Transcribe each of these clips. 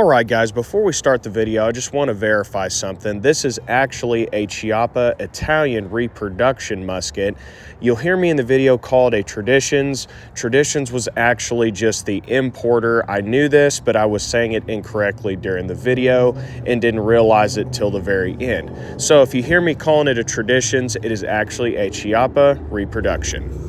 Alright guys, before we start the video, I just want to verify something. This is actually a Chiappa Italian reproduction musket. You'll hear me in the video call it a Traditions. Traditions was actually just the importer. I knew this, but I was saying it incorrectly during the video and didn't realize it till the very end. So if you hear me calling it a Traditions, it is actually a Chiappa reproduction.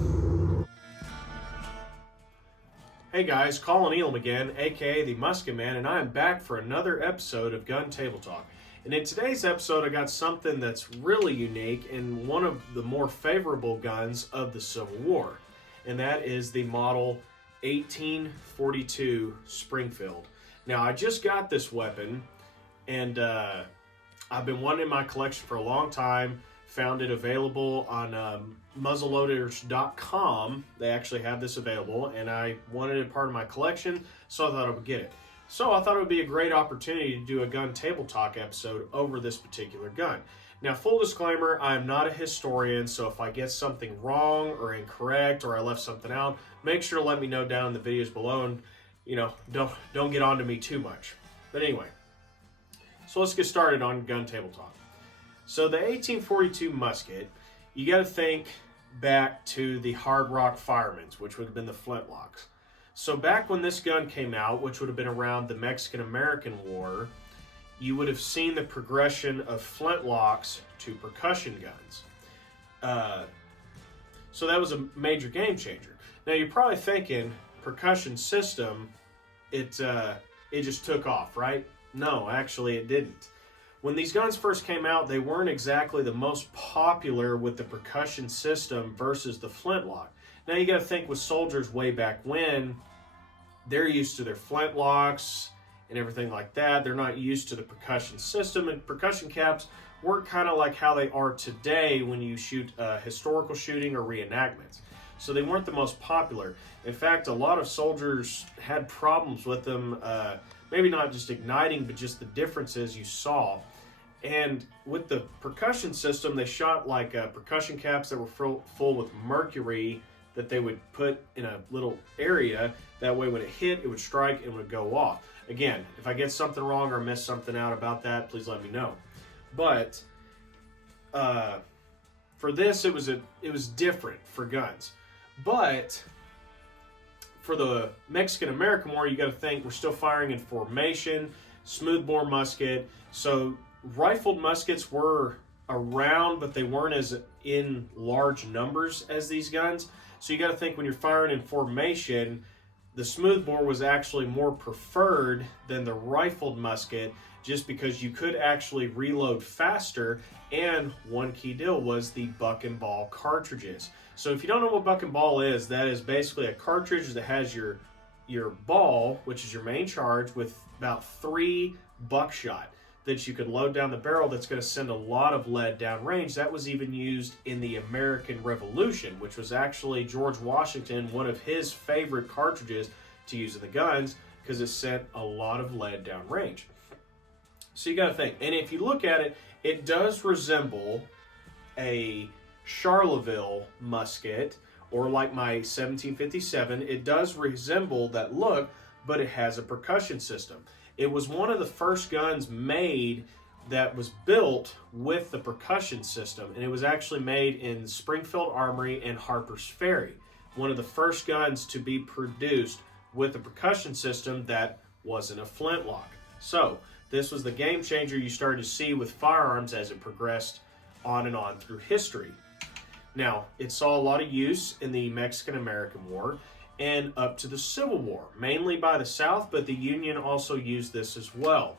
Hey guys, Colin Elam again, aka the Musket Man, and I am back for another episode of Gun Table Talk. And in today's episode, I got something that's really unique and one of the more favorable guns of the Civil War, and that is the model 1842 Springfield. Now, I just got this weapon, and I've been wanting it in my collection for a long time. Found it available on muzzleloaders.com. They actually have this available, and I wanted it part of my collection, so I thought I would get it. So I thought it would be a great opportunity to do a gun table talk episode over this particular gun. Now, full disclaimer, I am not a historian, so if I get something wrong or incorrect or I left something out, make sure to let me know down in the videos below, and don't get on to me too much. But anyway, so let's get started on gun table talk. So the 1842 musket, you got to think back to the hard rock firemen's, which would have been the flintlocks. So back when this gun came out, which would have been around the Mexican-American War, you would have seen the progression of flintlocks to percussion guns. So that was a major game changer. Now you're probably thinking, percussion system, it just took off, right? No, actually it didn't. When these guns first came out, they weren't exactly the most popular with the percussion system versus the flintlock. Now you got to think with soldiers way back when, they're used to their flintlocks and everything like that. They're not used to the percussion system, and percussion caps work kind of like how they are today when you shoot historical shooting or reenactments. So they weren't the most popular. In fact, a lot of soldiers had problems with them, maybe not just igniting, but just the differences you saw. And with the percussion system, they shot like percussion caps that were full with mercury that they would put in a little area. That way when it hit, it would strike and would go off. Again, if I get something wrong or miss something out about that, please let me know. But for this, it was different for guns. But for the Mexican-American War, you got to think we're still firing in formation, smoothbore musket. So rifled muskets were around, but they weren't as in large numbers as these guns. So you got to think when you're firing in formation, the smoothbore was actually more preferred than the rifled musket, just because you could actually reload faster. And one key deal was the buck and ball cartridges. So if you don't know what buck and ball is, that is basically a cartridge that has your ball, which is your main charge, with about 3 buckshot that you could load down the barrel that's going to send a lot of lead down range. That was even used in the American Revolution, which was actually George Washington, one of his favorite cartridges to use in the guns, because it sent a lot of lead down range. So you got to think, and if you look at it, it does resemble a Charleville musket, or like my 1757, it does resemble that look, but it has a percussion system. It was one of the first guns made that was built with the percussion system, and it was actually made in Springfield Armory and Harper's Ferry. One of the first guns to be produced with a percussion system that wasn't a flintlock. So this was the game changer you started to see with firearms as it progressed on and on through history. Now, it saw a lot of use in the Mexican-American War and up to the Civil War, mainly by the South, but the Union also used this as well.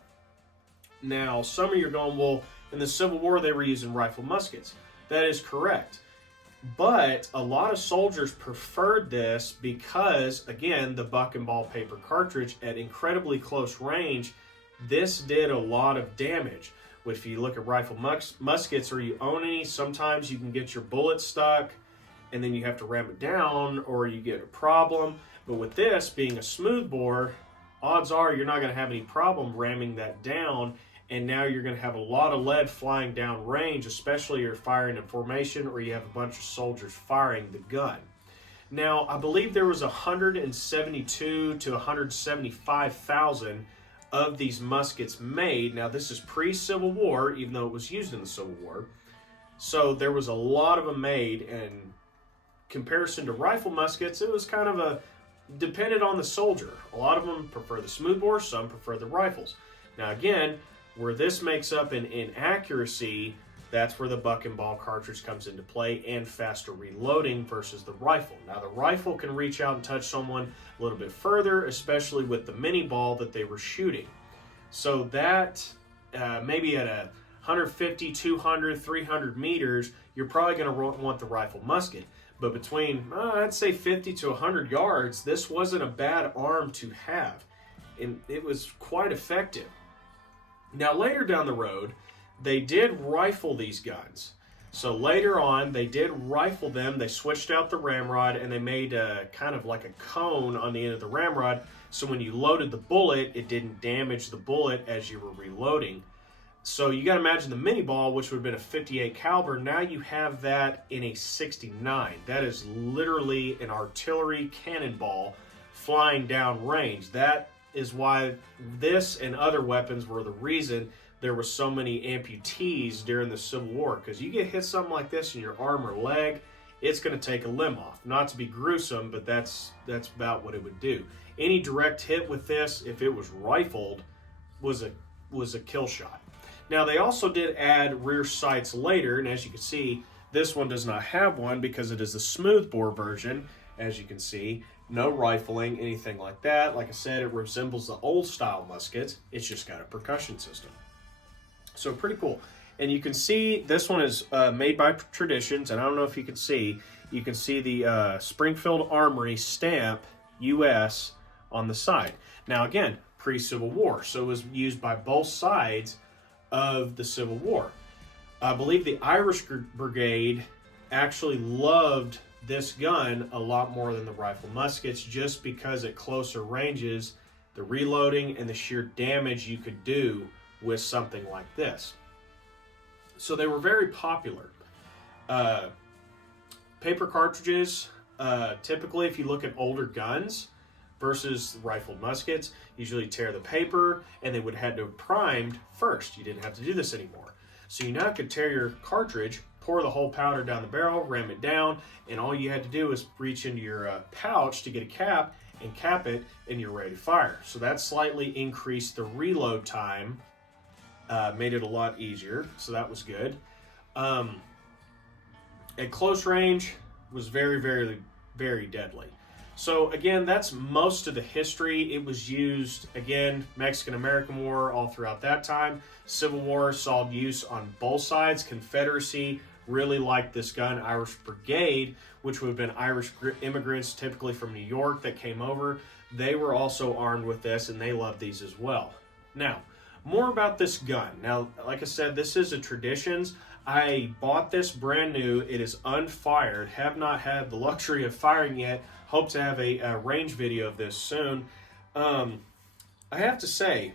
Now, some of you are going, well, in the Civil War, they were using rifle muskets. That is correct. But a lot of soldiers preferred this because, again, the buck and ball paper cartridge at incredibly close range, this did a lot of damage. If you look at rifle muskets, or you own any, sometimes you can get your bullet stuck and then you have to ram it down, or you get a problem. But with this being a smoothbore, odds are you're not going to have any problem ramming that down, and now you're going to have a lot of lead flying down range, especially if you're firing in formation or you have a bunch of soldiers firing the gun. Now, I believe there was 172 to 175,000 of these muskets made. Now, this is pre-Civil War, even though it was used in the Civil War. So there was a lot of them made, and comparison to rifle muskets, it was kind of a depended on the soldier. A lot of them prefer the smoothbore, some prefer the rifles. Now again, where this makes up in accuracy, that's where the buck and ball cartridge comes into play, and faster reloading versus the rifle. Now the rifle can reach out and touch someone a little bit further, especially with the mini ball that they were shooting. So that maybe at 150, 200, 300 meters, you're probably going to want the rifle musket. But between, I'd say 50 to 100 yards, this wasn't a bad arm to have. And it was quite effective. Now, later down the road, they did rifle these guns. So later on, they did rifle them. They switched out the ramrod, and they made a kind of like a cone on the end of the ramrod. So when you loaded the bullet, it didn't damage the bullet as you were reloading. So you got to imagine the mini ball, which would have been a 58 caliber. Now you have that in a 69. That is literally an artillery cannonball flying down range. That is why this and other weapons were the reason there were so many amputees during the Civil War. Because you get hit something like this in your arm or leg, it's going to take a limb off. Not to be gruesome, but that's about what it would do. Any direct hit with this, if it was rifled, was a kill shot. Now, they also did add rear sights later, and as you can see, this one does not have one because it is the smoothbore version. As you can see, no rifling, anything like that. Like I said, it resembles the old style muskets. It's just got a percussion system. So pretty cool. And you can see this one is made by Traditions, and I don't know if you can see the Springfield Armory stamp US on the side. Now again, pre-Civil War, so it was used by both sides of the Civil War. I believe the Irish Brigade actually loved this gun a lot more than the rifle muskets, just because at closer ranges, the reloading and the sheer damage you could do with something like this. So they were very popular. Paper cartridges, typically if you look at older guns versus rifled muskets, usually tear the paper, and they would have to primed first. You didn't have to do this anymore. So you now could tear your cartridge, pour the whole powder down the barrel, ram it down, and all you had to do was reach into your pouch to get a cap and cap it, and you're ready to fire. So that slightly increased the reload time, made it a lot easier, so that was good. At close range, was very, very, very deadly. So again, that's most of the history. It was used, again, Mexican-American War all throughout that time. Civil War saw use on both sides. Confederacy really liked this gun. Irish Brigade, which would have been Irish immigrants, typically from New York, that came over, they were also armed with this, and they loved these as well. Now, more about this gun. Now, like I said, this is a Traditions. I bought this brand new. It is unfired. Have not had the luxury of firing yet. Hope to have a range video of this soon. I have to say,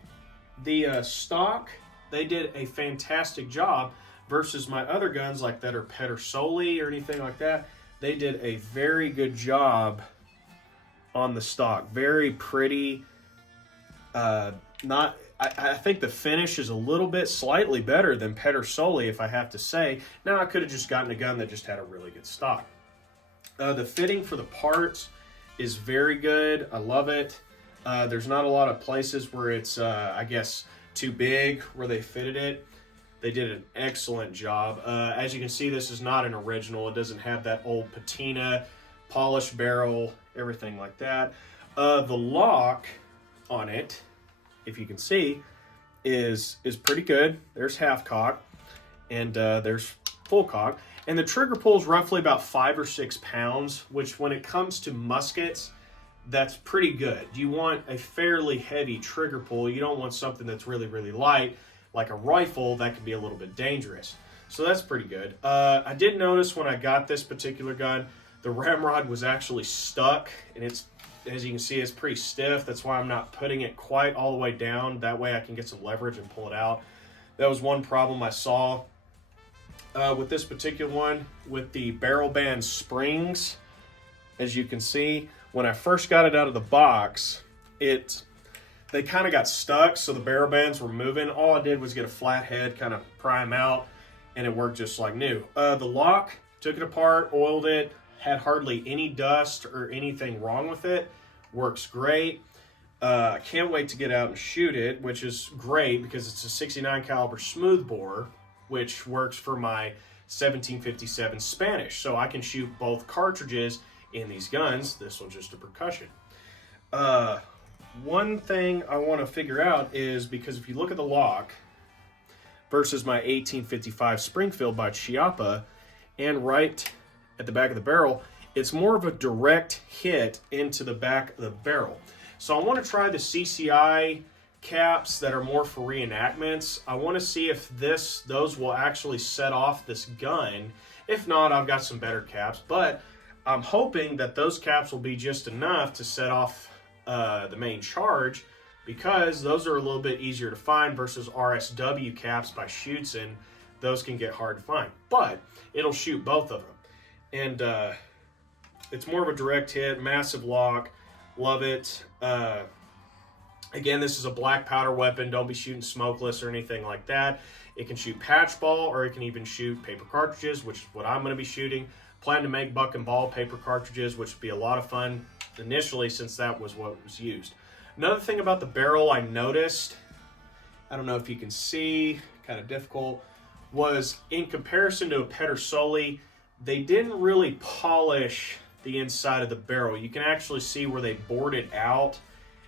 the stock, they did a fantastic job versus my other guns like that are Percussion or anything like that. They did a very good job on the stock. Very pretty. I think the finish is a little bit slightly better than Percussion, if I have to say. Now, I could have just gotten a gun that just had a really good stock. The fitting for the parts is very good. I love it. There's not a lot of places where it's, I guess, too big where they fitted it. They did an excellent job. As you can see, this is not an original. It doesn't have that old patina, polished barrel, everything like that. The lock on it, if you can see, is pretty good. There's half cock, and there's full cock. And the trigger pull is roughly about 5 or 6 pounds, which when it comes to muskets, that's pretty good. You want a fairly heavy trigger pull. You don't want something that's really, really light, like a rifle. That can be a little bit dangerous. So that's pretty good. I did notice when I got this particular gun, the ramrod was actually stuck, and it's, as you can see, it's pretty stiff. That's why I'm not putting it quite all the way down. That way I can get some leverage and pull it out. That was one problem I saw with this particular one, with the barrel band springs. As you can see, when I first got it out of the box, they kind of got stuck, so the barrel bands were moving. All I did was get a flat head, kind of pry them out, and it worked just like new. The lock, took it apart, oiled it, had hardly any dust or anything wrong with it. Works great. I can't wait to get out and shoot it, which is great because it's a 69 caliber smoothbore, which works for my 1757 Spanish. So I can shoot both cartridges in these guns. This one's just a percussion. One thing I want to figure out is, because if you look at the lock versus my 1855 Springfield by Chiappa, and right at the back of the barrel, it's more of a direct hit into the back of the barrel. So I want to try the CCI caps that are more for reenactments. I want to see if those will actually set off this gun. If not, I've got some better caps, but I'm hoping that those caps will be just enough to set off the main charge, because those are a little bit easier to find versus RSW caps by Schutzen. Those can get hard to find, but it'll shoot both of them. And it's more of a direct hit, massive lock, love it. Again, this is a black powder weapon. Don't be shooting smokeless or anything like that. It can shoot patch ball, or it can even shoot paper cartridges, which is what I'm going to be shooting. Plan to make buck and ball paper cartridges, which would be a lot of fun initially, since that was what was used. Another thing about the barrel I noticed, I don't know if you can see, kind of difficult, was in comparison to a Pedersoli, they didn't really polish the inside of the barrel. You can actually see where they bored it out,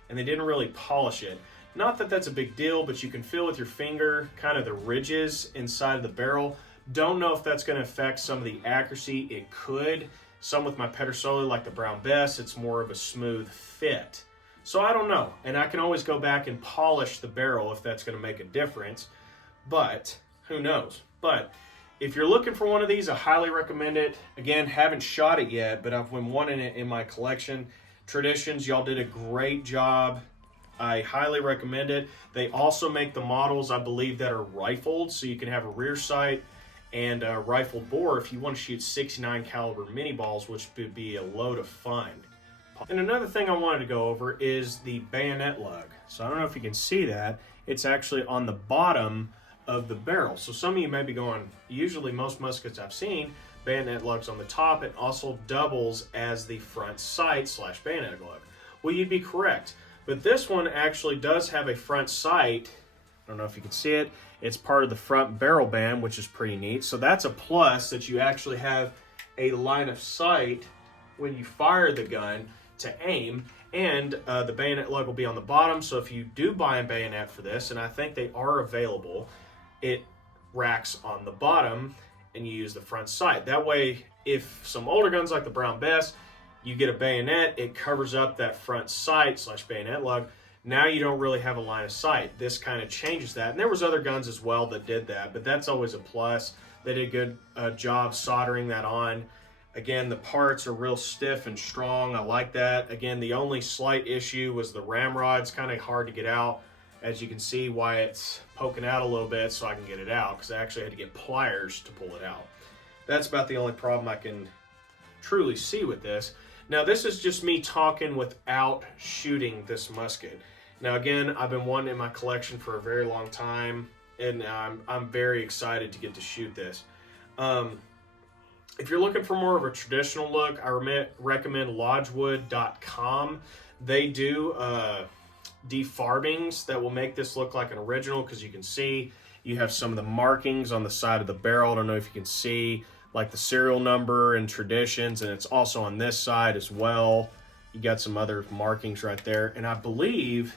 and they didn't really polish it. Not that that's a big deal, but you can feel with your finger kind of the ridges inside of the barrel. Don't know if that's going to affect some of the accuracy. It could. Some with my Pedersoli, like the Brown Bess, it's more of a smooth fit. So I don't know. And I can always go back and polish the barrel if that's going to make a difference. But who knows? But if you're looking for one of these, I highly recommend it. Again, haven't shot it yet, but I've been wanting it in my collection. Traditions, y'all did a great job. I highly recommend it. They also make the models, I believe, that are rifled, so you can have a rear sight and a rifled bore if you want to shoot 69 caliber mini balls, which would be a load of fun. And another thing I wanted to go over is the bayonet lug. So I don't know if you can see that. It's actually on the bottom of the barrel. So some of you may be going, usually most muskets I've seen, bayonet lugs on the top. It also doubles as the front sight / bayonet lug. Well, you'd be correct. But this one actually does have a front sight. I don't know if you can see it. It's part of the front barrel band, which is pretty neat. So that's a plus, that you actually have a line of sight when you fire the gun to aim. And the bayonet lug will be on the bottom. So if you do buy a bayonet for this, and I think they are available, it racks on the bottom and you use the front sight. That way, if some older guns like the Brown Bess, you get a bayonet, it covers up that front sight / bayonet lug. Now you don't really have a line of sight. This kind of changes that. And there was other guns as well that did that, but that's always a plus. They did a good job soldering that on. Again, the parts are real stiff and strong. I like that. Again, the only slight issue was the ramrod's kind of hard to get out. As you can see why it's poking out a little bit, so I can get it out, because I actually had to get pliers to pull it out. That's about the only problem I can truly see with this. Now, this is just me talking without shooting this musket. Now, again, I've been wanting it in my collection for a very long time, and I'm very excited to get to shoot this. If you're looking for more of a traditional look, I recommend lodgewood.com. They do defarbings that will make this look like an original, because you can see you have some of the markings on the side of the barrel. I don't know if you can see, like the serial number and traditions, and it's also on this side as well. You got some other markings right there, and I believe,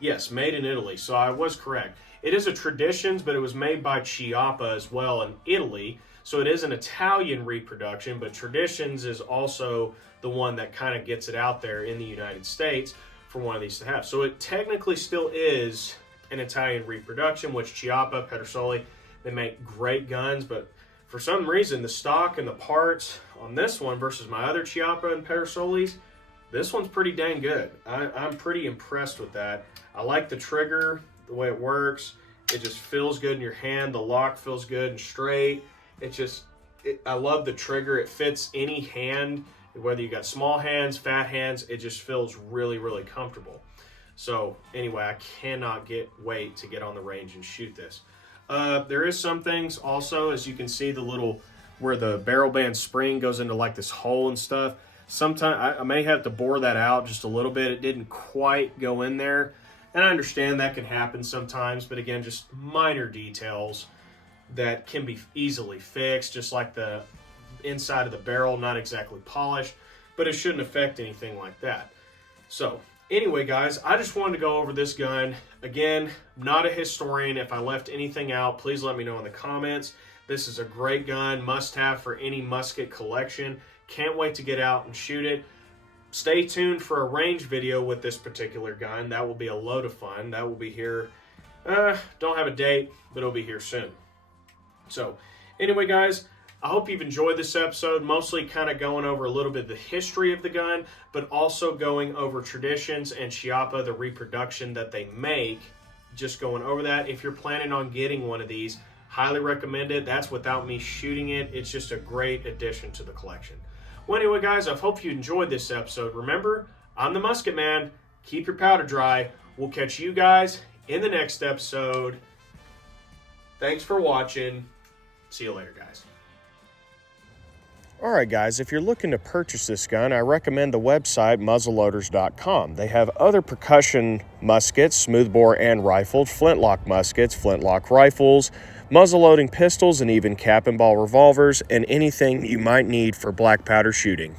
yes, made in Italy. So I was correct. It is a Traditions, but it was made by Chiappa as well in Italy. So it is an Italian reproduction, but Traditions is also the one that kind of gets it out there in the United States for one of these to have. So it technically still is an Italian reproduction, which Chiappa, Pedersoli, they make great guns, but for some reason, the stock and the parts on this one versus my other Chiappa and Pedersolis, this one's pretty dang good. I'm pretty impressed with that. I like the trigger, the way it works. It just feels good in your hand. The lock feels good and straight. I love the trigger. It fits any hand, whether you got small hands, fat hands. It just feels really, really comfortable. So anyway, I cannot wait to get on the range and shoot this. There is some things also, as you can see, the little where the barrel band spring goes into like this hole and stuff. Sometimes I may have to bore that out just a little bit. It didn't quite go in there. And I understand that can happen sometimes, but again, just minor details that can be easily fixed, just like the inside of the barrel, not exactly polished, but it shouldn't affect anything like that. So anyway, guys, I just wanted to go over this gun. Again, not a historian. If I left anything out, please let me know in the comments. This is a great gun, must have for any musket collection. Can't wait to get out and shoot it. Stay tuned for a range video with this particular gun. That will be a load of fun. That will be here. Don't have a date, but it'll be here soon. So anyway, guys, I hope you've enjoyed this episode, mostly kind of going over a little bit of the history of the gun, but also going over traditions and Chiappa, the reproduction that they make, just going over that. If you're planning on getting one of these, highly recommend it. That's without me shooting it. It's just a great addition to the collection. Well, anyway, guys, I hope you enjoyed this episode. Remember, I'm the Musket Man. Keep your powder dry. We'll catch you guys in the next episode. Thanks for watching. See you later, guys. All right, guys, if you're looking to purchase this gun, I recommend the website muzzleloaders.com. They have other percussion muskets, smoothbore and rifled, flintlock muskets, flintlock rifles, muzzle-loading pistols, and even cap and ball revolvers, and anything you might need for black powder shooting.